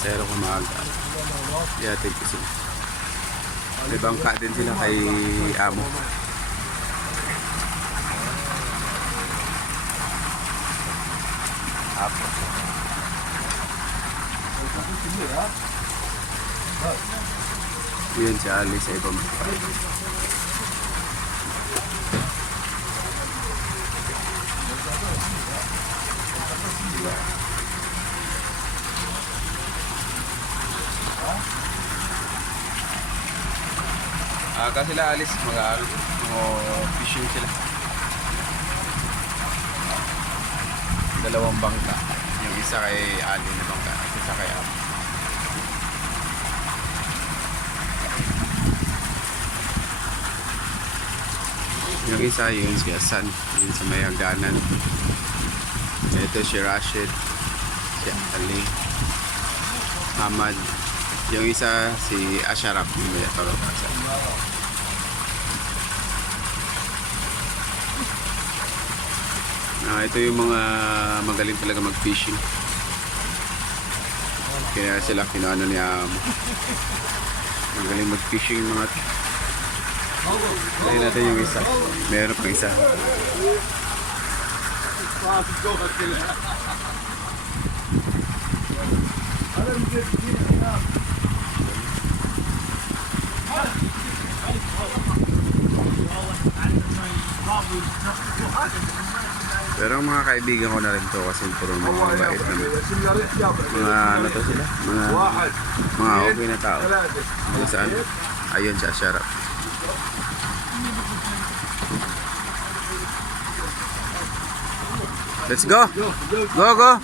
pasero kung maaga. Ihatid ko sila. May bangka din sila kay amo. Apo. Yun si Ali sa ibang bangka. Aga sila alis, fishing sila. Dalawang bangka. Yung isa kay Ali na bangka, isa kay Amo. Yung isa yun si Hasan, yun sa may hagdanan. Ito si Rashid, si Ali, Ahmad. Yung isa si Asharaf, yung may tawag Hasan. Ito yung mga magaling talaga mag-fishing. Kaya sila kinaano ni Amo. Magaling mag-fishing yung mga. Tignan natin yung isa. Meron pang isa. Pero ang mga kaibigan ko na rin to kasi puro mga bait naman. Mga ano to sila? Mga okay na tao. Mga saan? Ayun siya, Asharaf. Let's go! Go, go!